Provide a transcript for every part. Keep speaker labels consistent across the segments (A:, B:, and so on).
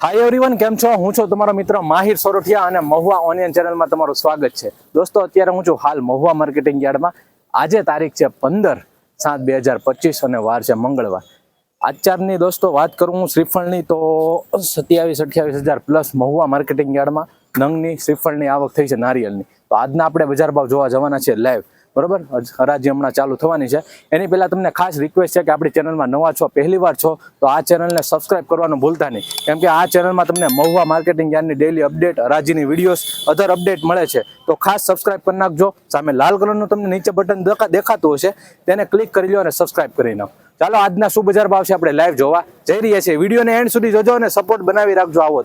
A: Hi everyone કેમ છો? હું છું તમારો મિત્ર માહિર સોરઠિયા અને મહુવા ઓનિયન ચેનલમાં તમારું સ્વાગત છે. દોસ્તો, અત્યારે હું છું હાલ મહુવા માર્કેટિંગ યાર્ડમાં. આજે તારીખ છે પંદર સાત બે હજાર પચીસ અને વાર છે મંગળવાર. આચારની દોસ્તો, વાત કરું હું શ્રીફળની તો સત્યાવીસ, અઠ્યાવીસ હજાર પ્લસ મહુવા માર્કેટિંગ યાર્ડમાં નંગની શ્રીફળની આવક થઈ છે નારિયેલની તો આજના આપણે બજાર ભાવ જોવા જવાના છે લાઈવ બરોબર? હરાજી હમણાં ચાલુ થવાની છે. એની પહેલાં તમને ખાસ રિક્વેસ્ટ છે કે આપણી ચેનલમાં નવા છો, પહેલી વાર છો, તો આ ચેનલને સબસ્ક્રાઇબ કરવાનું ભૂલતા નહીં. કેમ કે આ ચેનલમાં તમને મહુવા માર્કેટિંગ યાર્ડની ડેલી અપડેટ હરાજીની વિડીયોઝ અધર અપડેટ મળે છે. તો ખાસ સબસ્ક્રાઇબ કરી નાખજો. સામે લાલ કલરનું તમને નીચે બટન દેખા- દેખાતું હશે. તેને ક્લિક કરી લો અને સબસ્ક્રાઇબ કરી નાખો. ચાલો, આજના શું બજાર ભાવ છે આપણે લાઈવ જોવા. જઈ રહ્યા છીએ. વિડીયોને એન્ડ સુધી જોજો અને સપોર્ટ બનાવી રાખજો આવો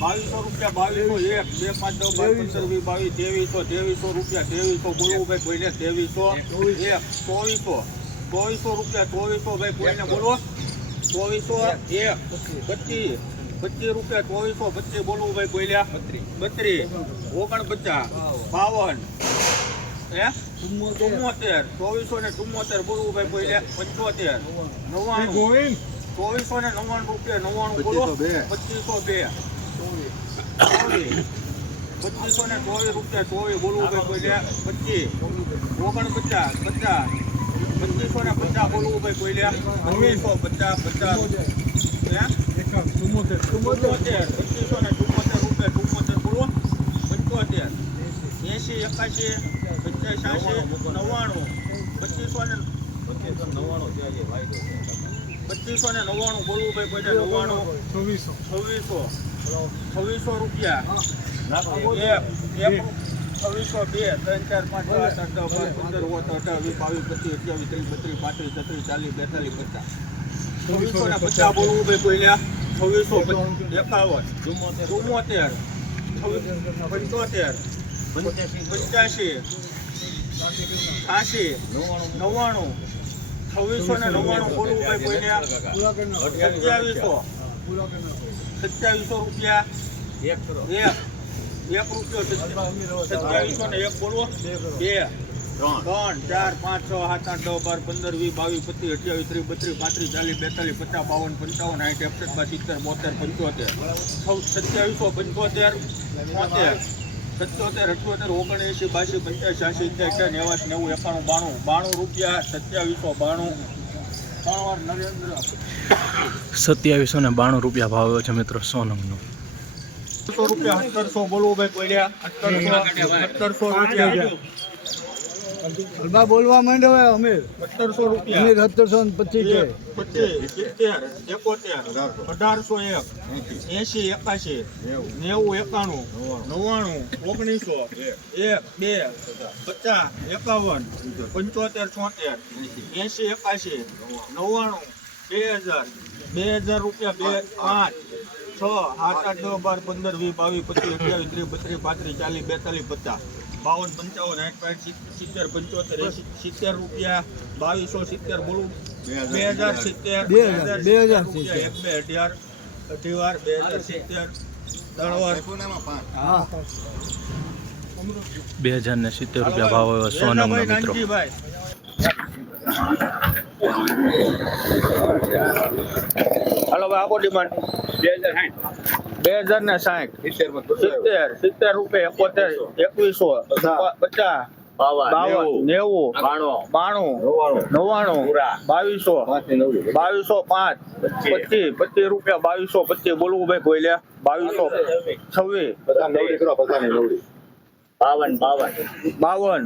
B: બાવીસો રૂપિયા બાવીસો એક બે પાંચ નવ બાવીસો બાવીસ ત્રેવીસો ત્રેવીસો રૂપિયા ત્રેવીસો બોલવું કોઈને ત્રેવીસો એક ચોવીસો. ચોવીસો રૂપિયા ચોવીસો ભાઈ કોઈને બોલો. ચોવીસો એક. પચીસ. પચીસ રૂપિયા ચોવીસો પચીસ બોલવું ભાઈ કોઈલ્યા બત્રીસ. ઓગણપચાસ. બાવન. હે? ચુમ્મોતેર. ચોવીસો ને ચુમ્મોતેર બોલવું ભાઈ કોઈલ્યા પંચોતેર. નવ્વાણું. ચોવીસો ને નવ્વાણું રૂપિયા નવ્વાણું બોલો. પચીસો બે. પચીસો ને ચોવીસ રૂપિયા ચોવીસ બોલવું ભાઈ કોઈને પચીસ ઓગણપચાસ પચાસ પચીસો ને પચાસ બોલવું ભાઈ કોઈને છવ્વીસો પચાસ પચાસ
C: ચુમ્મોતેર
B: ચુમ્મોતેર પચીસો ને ચુમ્મોતેર રૂપિયા ચુમ્મોતેર બોલો પંચોતેર એંશી એકાશી પચાસ છ્યાસી નવ્વાણું પચીસો ને પચીસો ને નવ્વાણું બોલવું ભાઈ કોઈને નવ્વાણું
C: છવ્વીસો
B: છવ્વીસો છવ્વીસો રૂપિયા. છવ્વીસો બે ત્રણ ચાર પાંચ સાત આઠ નવ બાર પંદર ઓગણ અઢાર વીસ બાવીસ પચીસ અઠ્યાવીસ ત્રીસ બત્રીસ પાંત્રીસ છત્રીસ ચાલીસ બેતાલીસ પચાસ. છવ્વીસો ને પચાસ બોલવું ભાઈ કોઈલા છવ્વીસો એકાવન. ચુમ્મોતેર પંચોતેર. પંચ્યાસી. છ્યાસી. નવ્વાણું. છવ્વીસો ને નવ્વાણું બોલવું ભાઈ કોઈને સત્યાવીસો. સત્યાવીસો રૂપિયા. એક એક રૂપિયો સત્યાવીસો ને એક બોલવો. બે ત્રણ. ચાર પાંચ છ સાત આઠ દસ બાર પંદર વીસ બાવીસ પચીસ અઠ્યાવીસ ત્રીસ બત્રીસ પાંત્રીસ ચાલીસ બેતાલીસ પચાસ બાવન પંચાવન સાઠ એકસઠ બાર સિત્તેર બોતેર પંચોતેર. સત્યાવીસો પંચોતેર પોતેર સત્યોતેર અઠ્યોતેર ઓગણએંસી બાસી પંચ્યાસી છ્યાસી સિત્તેર નેવાસ નેવું એકાણું બાણું બાણું રૂપિયા સત્યાવીસો બાણું.
A: સત્યાવીસો ને બાણું રૂપિયા ભાવ છે મિત્રો સોનમનો.
B: રૂપિયા બોલવું ભાઈ કોઈડ્યા
C: હલવા બોલવા માંડ્યો હવે અમે.
B: સત્તરસો
C: અમે
B: રૂપિયા
C: સત્તરસો ને પચીસ કે
B: એક, પચીસ સિત્તેર એકોતેર અઢારસો એક એસી એકાશી નેવું એકાણું નવ્વાણું ઓગણીસો એક બે પચાસ એકાવન પંચોતેર છોતેર એસી એકાશી નવ્વાણું બે હજાર બે હજાર રૂપિયા બે પાંચ છ આઠ આઠ નવ બાર પંદર વીસ બાવીસ પચીસ અઠ્યાવીસ ત્રીસ બત્રીસ પાંત્રીસ ચાલીસ બેતાલીસ પચાસ. બાવન પંચાવન આઠ પાંચ સિત્તેર પંચોતેર સિત્તેર રૂપિયા બાવીસો સિત્તેર બોલું. બે હજાર સિત્તેર
C: બે હજાર, બે હજાર
B: રૂપિયા, એક બે અઢાર અઢીવાર બે હજાર સિત્તેર
A: બે હજાર ને સિત્તેર રૂપિયા ભાવ આવ્યો
B: વેલનાભાઈ
A: મિત્રો.
B: હલો ભાઈ આપો ડિમાન્ડ બે હજાર ને સાહીઠ સિત્તેર. સિત્તેર રૂપિયા એકોતેર. એકવીસો. પચાસ. બાવન. નેવું. બાણું. નવ્વાણું. બાવીસો. બાવીસો પાંચ. પચીસ. પચીસ. રૂપિયા બાવીસો પચીસ. બોલવું ભાઈ કોઈ લે. બાવીસો. છવ્વીસ.
D: બાવન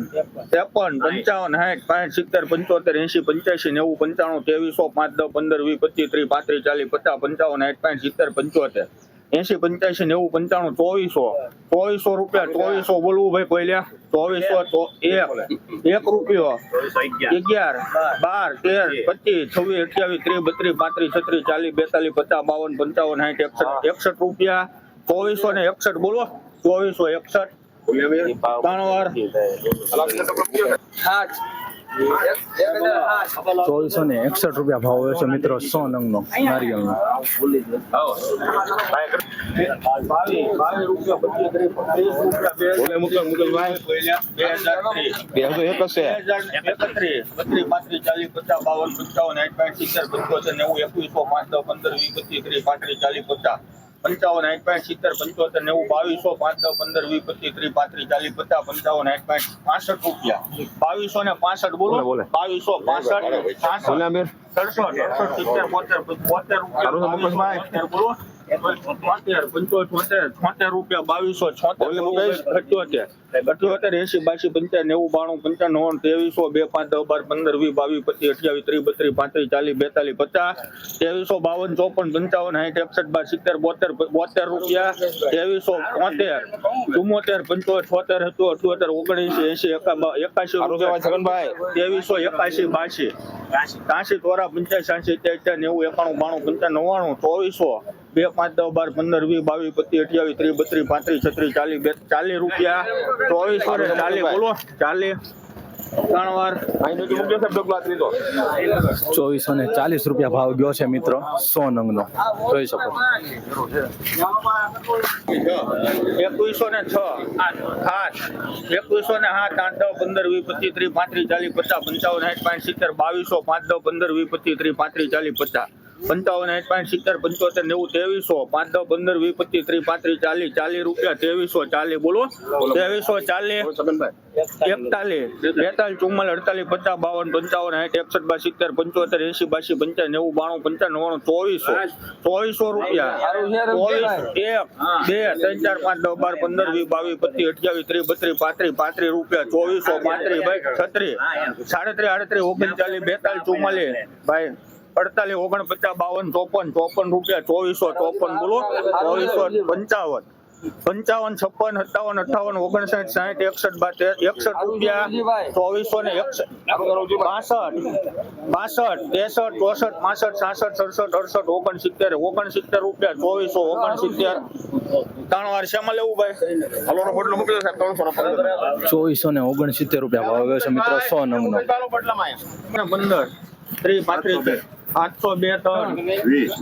B: ત્રેપન પંચાવન સાઠ પાંચ સિત્તેર પંચોતેર એસી પંચ્યાસી નેવું પંચાણું ત્રેવીસો પાંચ દસ પંદર વીસ પચીસ ત્રીસ પાંત્રીસ ચાલીસ પચાસ પંચાવન સાઠ પાંચ સિત્તેર પંચોતેર. એસી પંચ્યાસી નેવું પંચાણું ચોવીસો. ચોવીસો રૂપિયા ચોવીસો બોલવું ભાઈ પહેલા ચોવીસો એક રૂપિયો. અગિયાર બાર તેર પચીસ છવ્વીસ અઠ્યાવીસ ત્રીસ બત્રીસ પાંત્રીસ છત્રીસ ચાલીસ બેતાલીસ પચાસ બાવન પંચાવન સાઠ એકસઠ એકસઠ રૂપિયા. ચોવીસો ને એકસઠ બોલો. ચોવીસો એકસઠ.
A: ચોવીસો ને એકસઠ રૂપિયા ભાવ હોય છે મિત્રો સો નંગ
B: નો નારિયેલ નો પચીસ બાવન પંચાવન પાંચ સિત્તેર પંચોતેર નેવું એકવીસો પાંચ દસ પંદર વીસ પચીસ ત્રીસ પાંત્રીસ ચાલીસ પચાસ. પંચાવન આઠ પાંચ સિત્તેર પંચોતેર નેવું બાવીસો પાંચ પંદર વીસ પચીસ ત્રીસ પાંત્રીસ ચાલીસ પચાસ પંચાવન આઠ પાંચ પાસઠ રૂપિયા. બાવીસો ને પાસઠ બોલો. બાવીસો પાસઠ પાસઠ સડસઠ અડસઠ સિત્તેર બોતેર બોતેર રૂપિયા બોલો. છોતેર પંચોતેર છોતેર છોતેર રૂપિયા બાવીસો છોતેર અઠ્યોતેર અઠ્યોતેર એસી બાસી પંચાયત નેવું બાણું પંચાવન ત્રેવીસો બે પાંચ દસ બાર પંદર વીસ બાવીસ પચીસ અઠ્યાવીસ ત્રીસ બત્રીસ પાંત્રીસ ચાલીસ બેતાલીસ પચાસ ત્રેવીસો બાવન ચોપન પંચાવન સાઠ એકસઠ બાર સિત્તેર બોતેર બોતેર રૂપિયા ત્રેવીસો બોતેર ચુમ્મોતેર પંચોતેર છોતેર હતું અઠ્યોતેર ઓગણીસી એસી એકા એકાશી રૂપિયા. ત્રેવીસો એકાશી બાસી ત્યાંસી તોરા પંચાયત સાસી અત્યાર નેવું એકાણું બાણું પંચાવન નવ્વાણું ચોવીસો બે પાંચ દસ બાર પંદર વીસ બાવીસ પચીસ અઠ્યાવીસ ત્રીસ બત્રીસ પાંત્રીસ છત્રીસ ચાલીસ બે ચાલીસ રૂપિયા. ચોવીસો ને ચાલીસ બોલો. ચાલીસ. ત્રણ વાર.
A: ચોવીસો ને ચાલીસ રૂપિયા ભાવ ગયો છે મિત્રો સો નંગનો. જોઈ શકો.
B: એકવીસો ને છ. આઠ. એકવીસો ને સાત આઠ દસ પંદર વીસ પચીસ ત્રીસ પાંત્રીસ ચાલીસ પચાસ પંચાવન સાઠ પાંચ સિત્તેર બાવીસો પાંચ દસ પંદર વીસ પચીસ ત્રીસ પાંત્રીસ ચાલીસ પચાસ. પંચાવન સાઠ પાંચ સિત્તેર પંચોતેર નેવું ત્રેવીસો પાંચ દસ પંદર વીસ પચીસ ત્રીસ પાંત્રીસ ચાલીસ ચાલીસ રૂપિયા ત્રેવીસો ચાલીસ બોલો. ત્રેવીસો ચાલીસ એકતાલીસ બેતાલીસ ચુમ્માલીસ અડતાલીસ પચાસ બાવન પંચાવન સાઠ એકસઠ બાર સિત્તેર પંચોતેર એસી બાસી પંચાવન નેવું બાણું પંચાવન નવ્વાણું ચોવીસો ચોવીસો રૂપિયા. ચોવીસ એક બે ત્રણ ચાર પાંચ દસ બાર પંદર વીસ બાવીસ પચીસ અઠ્યાવીસ ત્રીસ બત્રીસ પાંત્રીસ પાંત્રીસ રૂપિયા ચોવીસો પાંત્રીસ ભાઈ છત્રીસ સાડત્રીસ આડત્રીસ ઓગણચાલીસ બેતાલીસ ચુમ્માલીસ ભાઈ અડતાલીસ ઓગણપચાસ બાવન ચોપન ચોપન રૂપિયા ચોવીસો ચોપન બોલો. ચોવીસો પંચાવન. પંચાવન છપ્પન સત્તાવન અઠાવન ઓગણસાઠ સાઠ એકસઠ બાતેર એકસઠ રૂપિયા ચોવીસો ને એકસઠ. પાસઠ પાસઠ ત્રેસઠ ચોસઠ પાસઠ સાસઠ સડસઠ અડસઠ ઓગણસિત્તેર ઓગણસિત્તેર રૂપિયા ચોવીસો ઓગણસિત્તેર. ત્રણ વાર શેમાં લેવું ભાઈ?
A: ચોવીસો ને ઓગણસિત્તેર રૂપિયા ભાવ છે મિત્રો સો નંગનો.
B: પંદર ત્રીસ પાંત્રીસ આઠસો બે ત્રણ વીસ.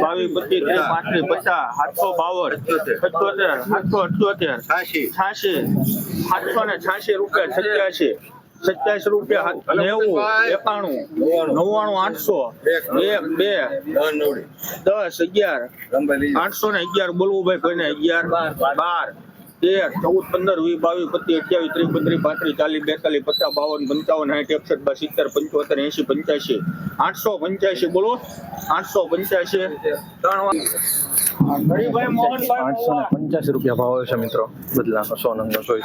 B: બાવીસ પચીસ ત્રીસ પાંત્રીસ પચાસ સાતસો બાવન પચોતેર સાતસો અઠ્યોતેર છાસી સાતસો ને છાસી રૂપિયા સત્યાસી. સત્યાસી રૂપિયા નેવું એકાણું નવ્વાણું આઠસો. એક. બે. દસ અગિયાર. આઠસો ને અગિયાર બોલવું ભાઈ કોઈને અગિયાર? બાર. તેર ચૌદ પંદર વીસ બાવીસ પચીસ અઠ્યાવીસ ત્રીસ બત્રીસ પાંત્રીસ ચાલીસ બેતાલીસ પચાસ બાવન પંચાવન સાઠ એકસઠ બાર સિત્તેર પંચોતેર એસી પંચ્યાસી આઠસો પંચ્યાસી બોલો. આઠસો પંચ્યાસી. ત્રણ
A: આઠસો ને પંચ્યાસી રૂપિયા ભાવ છે મિત્રો. બદલાનો સો નંગનો જોઈ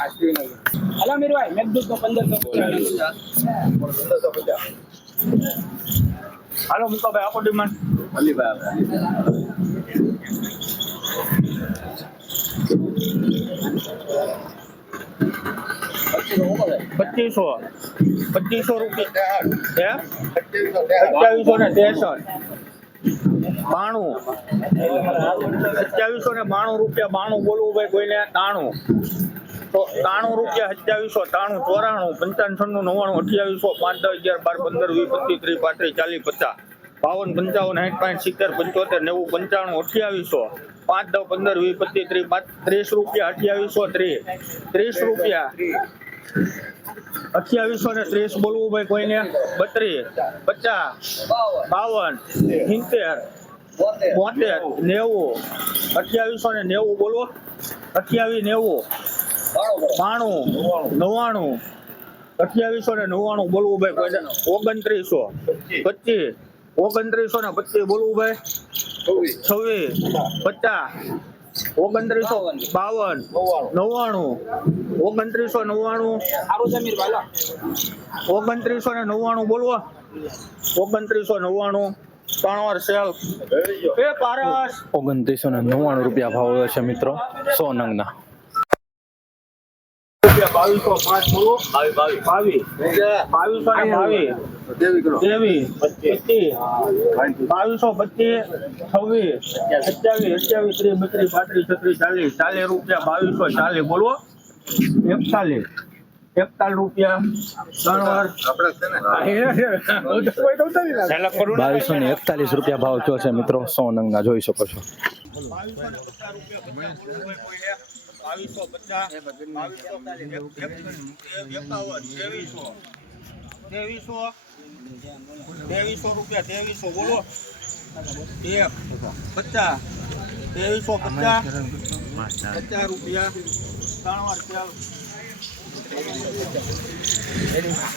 B: હાલો મૂકો ભાઈ આપો ડિમાન્ડ પચીસો. પચીસો રૂપિયા. હે? સત્યાવીસો ને ત્રેસઠ. બાણું. સત્યાવીસો ને બાણું રૂપિયા. બાણું બોલવું ભાઈ કોઈને તાણું. તો ત્રાણું રૂપિયા સત્યાવીસો ત્રાણું ચોરાણું છન્નું નવ્વાણું અઠ્યાવીસો પાંચ દસ અગિયાર બાર પંદર વીસ પચીસ ત્રીસ પાંત્રીસ ચાલીસ પચાસ બાવન પંચાવન સાઠ પાંચ સિત્તેર પંચોતેર નેવું પંચાણું અઠ્યાવીસો. પાંચ, દસ, પંદર, વીસ, પચીસ, ત્રીસ ત્રીસ રૂપિયા, અઠ્યાવીસો ત્રીસ. ત્રીસ રૂપિયા. અઠ્યાવીસો ને ત્રીસ બોલવું ભાઈ કોઈને? બત્રીસ, પચાસ, બાવન, સિત્તેર, બોતેર, નેવું. અઠ્યાવીસો ને નેવું બોલો. અઠ્યાવીસ, નેવું. બાણું, નવ્વાણું. અઠ્યાવીસો ને નવ્વાણું બોલવું ભાઈ ઓગણત્રીસો. પચીસ. ઓગણત્રીસો ને પચીસ બોલવું ભાઈ. છવ્વીસ. પચાસ. ઓગણત્રીસો બાવન. નવ્વાણું. ઓગણત્રીસો નવ્વાણું. ઓગણત્રીસો ને નવ્વાણું બોલવો. ઓગણત્રીસો નવ્વાણું. ત્રણ વાર સેલ એ પારસ.
A: ઓગણત્રીસો ને નવ્વાણું રૂપિયા ભાવ છે મિત્રો સો નંગના
B: રૂપિયા બાવીસો પાંચ બોલો
D: બાવીસ બાવીસ.
B: બાવીસ. બાવીસો ને બાવીસ. ત્રેવીસ પચીસ. બાવીસો. પચીસ છવ્વીસ સત્યાવીસ અઠ્યાવીસ ત્રીસ બત્રીસ પાંત્રીસ છત્રીસ ચાલીસ. ચાલીસ રૂપિયા બાવીસો ચાલીસ. બોલો. એકતાલીસ. એકતાલીસ રૂપિયા. ત્રણ
A: બાવીસો ને એકતાલીસ રૂપિયા ભાવ થયો છે મિત્રો. સોનંગના જોઈ શકો છો.
B: બાવીસો પચાસ બાવીસો ત્રેવીસો ત્રેવીસો રૂપિયા ત્રેવીસો બોલો. એક પચાસ ત્રેવીસો પચાસ પચાસ રૂપિયા.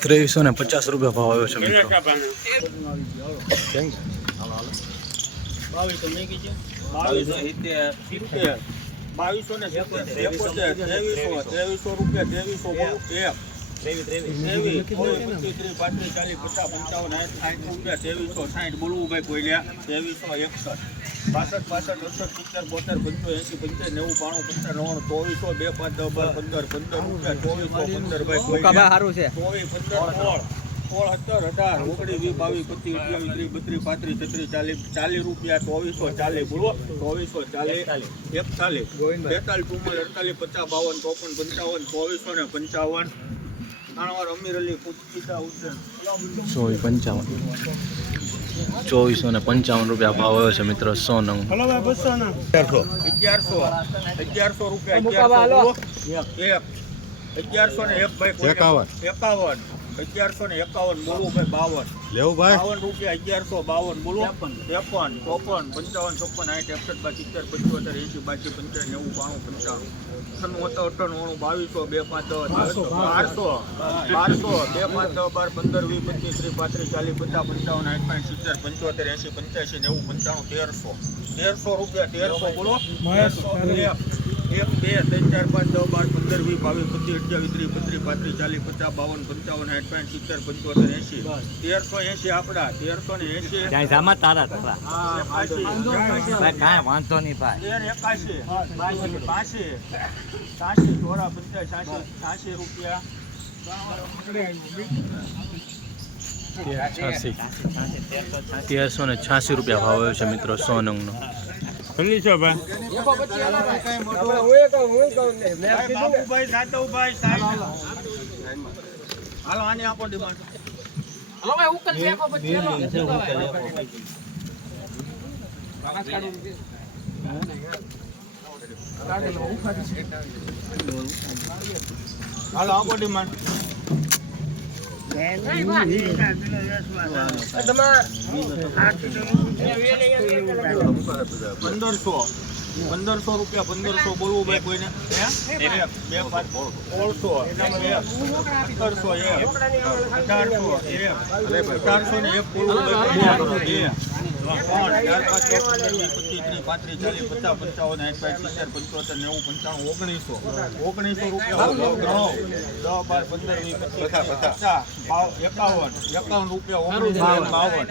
A: ત્રેવીસો ને પચાસ રૂપિયા ભાવ આવ્યો છે મિત્રો.
B: બાવીસો નહીં કીધું? બાવીસો સિત્તેર. બાવીસો ને ત્રેવીસો ત્રેવીસો રૂપિયા ત્રેવીસો એક ત્રેવીસ, સાઠ, બોલવું ભાઈ કોઈ લ્યા? ત્રેવીસો, એકસઠ, બાસઠ, પાસઠ, અડસઠ, સિત્તેર, બોતેર, પંચો એસી પંચાવન, નેવું, બાણું, પંચાવન, નવ્વાણું, ચોવીસો, બે, પાંચ, દસ, બાર, પંદર, પંદર રૂપિયા, ચોવીસો, પંદર, ભાઈ? ચોવીસ, પંદર, સોળ, સોળ, સત્તર, અઢાર, ઓગણીસ, વીસ, બાવીસ, પચીસ, અઠ્યાવીસ, ત્રીસ, બત્રીસ, પાંત્રીસ, છત્રીસ, ચાલીસ, ચાલીસ રૂપિયા, ચોવીસો, ચાલીસ, બોલો, ચોવીસો, ચાલીસ, એકતાલીસ, બેતાલીસ, અડતાલીસ, પચાસ, બાવન, ચોપન, પંચાવન, ચોવીસો ને પંચાવન.
A: ચોવીસ પંચાવન ચોવીસો ને પંચાવન રૂપિયા ભાવ આવ્યો છે મિત્રો સો નંગ.
B: અગિયારસો. અગિયારસો રૂપિયા અગિયારસો ને એક ભાઈ
C: એકાવન.
B: એકાવન. અગિયારસો ને એકાવન બોલું ભાઈ બાવન.
C: લેવું ભાઈ.
B: બાવન રૂપિયા અગિયારસો બાવન બોલો. ત્રેપન ચોપન પંચાવન ચોપન આઠ એકસઠ બાર સિત્તેર પંચોતેર એંસી બાસી પંચાવન નેવું બાણું પંચાણું. અઠ્ઠાણું સત્તર ઓણું બાવીસો બે પાંચ દસ બારસો બારસો બે પાંચ દસ બાર પંદર વીસ પચીસ ત્રીસ પાંત્રીસ ચાલીસ પચાસ પંચાવન આઠ પાંચ સિત્તેર પંચોતેર એંસી પંચ્યાસી નેવું પંચાણું તેરસો. તેરસો રૂપિયા તેરસો બોલો. તેરસો એક બે ત્રણ ચાર પાંચ દસ બાર પંદર વીસ બાવીસ પચીસ અઠ્યાવીસ ત્રીસ પત્રીસ પાંત્રીસ ચાલીસ પચાસ બાવન પંચાવન સાઠ પાંચ સિત્તેર પંચોતેર એસી તેરસો એસી આપડા તેરસો ને એંસી
E: તારા તારા. કાંઈ વાંધો નહીં ભાઈ.
B: તેર એકાશી. બાસી બાસી. સાસી ચોરા પંચાસ સાસી. સાસી રૂપિયા.
A: તેરસો ને છ્યાસી રૂપિયા ભાવ આવ્યો છે મિત્રો સો
B: ભાઈ બાબુભાઈ જાદવભાઈ સાહેબ હાલો આને આપો ડિમાન્ડ હાલો આપો ડિમાન્ડ પંદરસો. પંદરસો રૂપિયા પંદરસો બોલવું ભાઈ કોઈને. બે પાંચ. સોળસો સત્તરસો એક અઢારસો એક અઢારસો ને એક બોલવું ભાઈ બે. ઓગણીસો ઓગણીસો રૂપિયા બાર પંદર એકાવન એકાવન રૂપિયા ઓગણીસો બાવન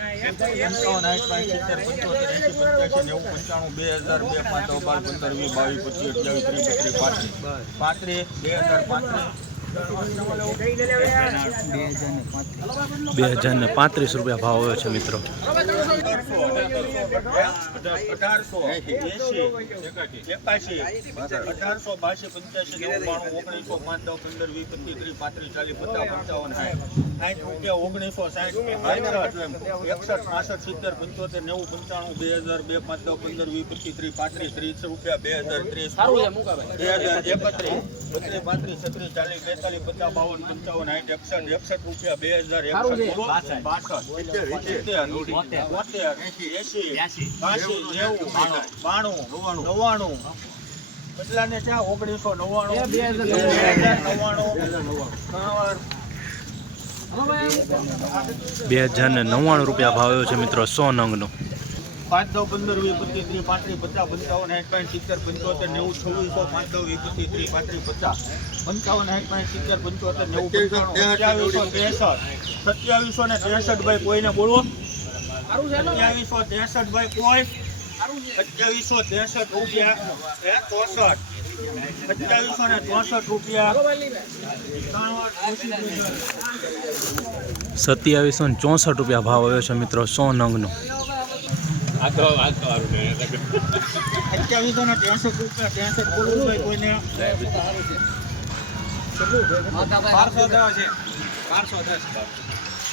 B: પંચાવન આઠ પાંચ સિત્તેર પંચોતેર એંસી નેવું પંચાણું બે હજાર બે પાંચ બાર પંદર વીસ પચીસ અઠ્યાવીસ ત્રીસ પાંત્રીસ, બે હજાર પાંત્રીસ.
A: બે હજાર ને પાંત્રીસ રૂપિયા ભાવ આવ્યો છે, મિત્રો.
B: ઓગણીસો સાઠ સિત્તેર પંચોતેર, નેવું, પંચાણું બે હજાર બે પાંચ દસ પંદર વીસ પચીસ ત્રીસ પાંત્રીસ ત્રીસ રૂપિયા બે હજાર ત્રીસ બે હજાર એકત્રીસ બત્રીસ પાંત્રીસ છત્રીસ ચાલીસ બેતાલીસ પચાસ બાવન પંચાવન સાઠ એકસઠ એકસઠ રૂપિયા બે હજાર એકસઠ બાસઠ. સિત્તેર બોતેર. એસી બાસી નેવું બાણું નવ્વાણું. કેટલા ને ત્યાં ઓગણીસો નવ્વાણું. બે હજાર નવ્વાણું.
A: બે હજાર ને નવ્વાણું. રૂપિયા ભાવ છે મિત્રો સો નંગનો.
B: પાંચ દસ પંદર વીસ પચીસ ત્રીસ પાંત્રીસ પચાસ પંચાવન સાઠ પાંચ સિત્તેર પંચોતેર નેવું છવ્વીસો પાંચ દસ વીસ પચીસ ત્રીસ પાંત્રીસ પચાસ. પંચાવન સાઠ પાંચ સિત્તેર પંચોતેર નેવું સત્યાવીસો ત્રેસઠ સત્યાવીસો ને ત્રેસઠ. ભાઈ કોઈને બોલવો સત્યાવીસો ત્રેસઠ ભાઈ કોઈ? સત્યાવીસો ત્રેસઠ રૂપિયા ચોસઠ. સત્યાવીસો ને ચોસઠ રૂપિયા.
A: સત્યાવીસો ને ચોસઠ રૂપિયા ભાવ આવ્યો છે મિત્રો સો નંગનો
B: સત્યાવીસો ને ત્રેસઠ રૂપિયા, ત્રેસઠ બોલવું ભાઈ કોઈને.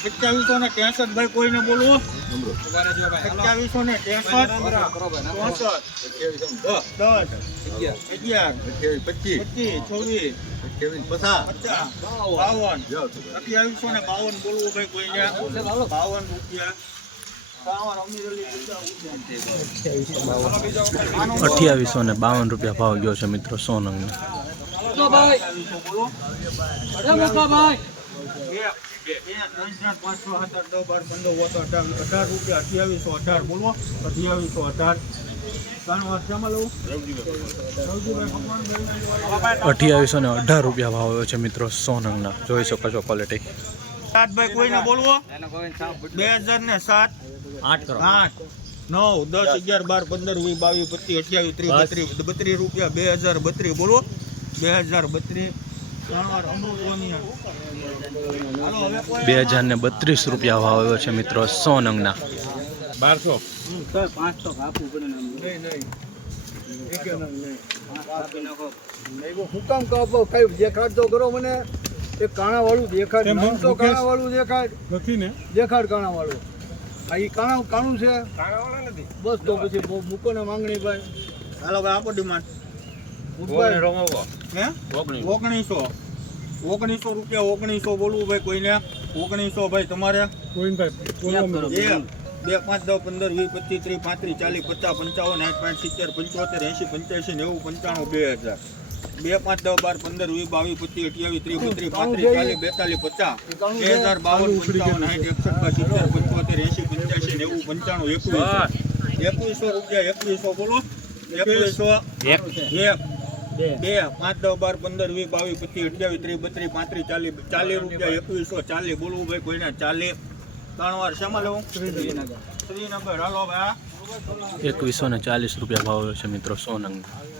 B: સત્યાવીસો ને ત્રેસઠ ભાઈ કોઈને બોલવો? સત્યાવીસો ને ત્રેસઠ દસ પચીસ, પચાસ બાવન. અઠ્યાવીસો ને બાવન બોલવું ભાઈ કોઈને. બાવન રૂપિયા.
A: અઠ્યાવીસો ને બાવન રૂપિયા ભાવ ગયો છે મિત્રો
B: સોનંગનો અઢાર, અઠ્યાવીસો અઢાર બોલો અઠ્યાવીસો અઢાર
A: અઠ્યાવીસો ને અઢાર રૂપિયા ભાવ આવ્યો છે મિત્રો સો નંગના જોઈ શકો છો ક્વોલિટી
B: સાત ભાઈ કોઈને બોલવો? બે હજાર ને સાત.
E: આઠ કરો.
B: આઠ નવ દસ અગિયાર બાર પંદર વીસ બાવીસ પચીસ અઠ્યાવીસ ત્રીસ બત્રીસ બત્રીસ રૂપિયા બે હજાર બત્રીસ બોલો. બે હજાર બત્રીસ.
A: બે હજાર ને બત્રીસ રૂપિયા ભાવ આવ્યો છે મિત્રો સો નંગના.
C: બારસો. હું કામ કાપો કઈ દેખાડ તો કરો મને. એ કાણા વાળું દેખાડ તો કાણા વાળું દેખાડ. દેખાડ કાણા વાળું આ ઈ કાણા કાણું છે. બસ તો પછી મૂકો ને માંગણી ભાઈ.
B: હાલો ભાઈ આપો ડિમાન્ડ
C: મૂકભાઈ.
B: હે? ઓગણીસો. ઓગણીસો. રૂપિયા ઓગણીસો બોલવું ભાઈ કોઈને. ઓગણીસો ભાઈ તમારે. એક બે. પાંચ દસ પંદર વીસ પચીસ ત્રીસ પાંત્રીસ ચાલીસ પચાસ પંચાવન આઠ પાંચ સિત્તેર પંચોતેર એંશી પંચ્યાસી નેવું પંચાણું બે હજાર. બે પાંચ દસ બાર પંદર વીસ બાવીસ પચીસ અઠ્યાવીસ ત્રીસ બત્રીસ પાંત્રીસ ચાલીસ બેતાલીસ પચાસ. બે હજાર બાવન પંચાવન સાઠ એકસઠ સિત્તેર પંચોતેર એંશી નેવું પંચાણું એકવીસ. એકવીસો રૂપિયા એકવીસો બોલો. એકવીસો એક બે. પાંચ દસ બાર પંદર વીસ બાવીસ પચીસ અઠ્યાવીસ ત્રીસ બત્રીસ પાંત્રીસ ચાલીસ ચાલીસ રૂપિયા એકવીસો ચાલીસ. બોલવું ભાઈ કોઈને ચાલીસ. ત્રણ વાર શેમાં લેવું? શ્રીનગર હાલો ભાઈ
A: એકવીસો ને ચાલીસ રૂપિયા ભાવ છે મિત્રો સો નંગના